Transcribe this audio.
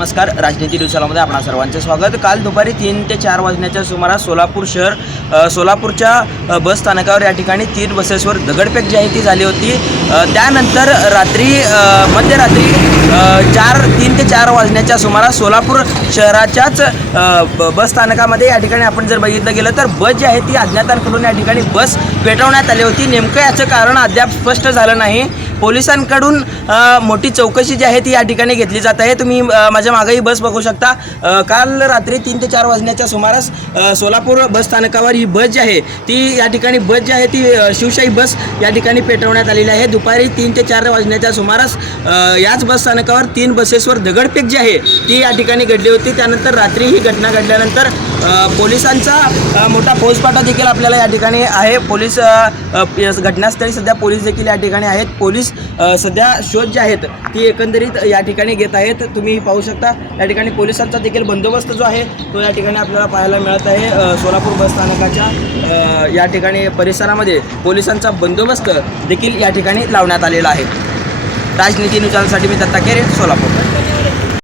नमस्कार. राजनीती न्यूजमध्ये आपणा सर्वांचे स्वागत. काल दुपारी 3 ते 4 वाजण्याच्या सुमारास सोलापूरच्या बस स्थानकावर या ठिकाणी 3 बसेसवर दगडफेक जी आहे ती झाली होती. त्यानंतर मध्यरात्री 3 ते 4 वाजण्याच्या सुमारास सोलापूर शहराच्याच बस स्थानकामध्ये या ठिकाणी आपण जर बघितलं गेलं तर बस जी आहे ती अज्ञातांकडून या ठिकाणी बस पेटवण्यात आली होती. नेमकं याचं कारण अद्याप स्पष्ट झालं नाही. पोलिसांकडून मोठी चौकशी जी आहे ती या ठिकाणी घेतली जात आहे. तुम्ही माझ्या मागे ही बस बघू शकता. काल रात्री 3 ते 4 वाजण्याच्या सुमारास सोलापूर बस स्थानकावर ही बस जी आहे ती या ठिकाणी ती शिवशाही बस या ठिकाणी पेटवण्यात आलेली आहे. दुपारी 3 ते 4 वाजण्याच्या सुमारास याच बस स्थानकावर 3 बसेसवर दगडफेक जी आहे ती या ठिकाणी घडली होती. त्यानंतर रात्री ही घटना घडल्यानंतर पोलिसांचा मोठा फौजफाटा देखील आपल्याला या ठिकाणी आहे. पोलीस घटनास्थळी सध्या पोलीस देखील या ठिकाणी आहेत. पोलीस सध्या शोध जे आहेत ती एकंदरीत या ठिकाणी घेत आहेत. तुम्ही पाहू शकता या ठिकाणी पोलिसांचा देखील बंदोबस्त जो आहे तो या ठिकाणी आपल्याला पाहायला मिळत आहे. सोलापूर बस स्थानकाच्या या ठिकाणी परिसरामध्ये पोलिसांचा बंदोबस्त देखील या ठिकाणी लावण्यात आलेला आहे. राजनीती न्यूज चॅनलसाठी मी दत्ता केरे, सोलापूर.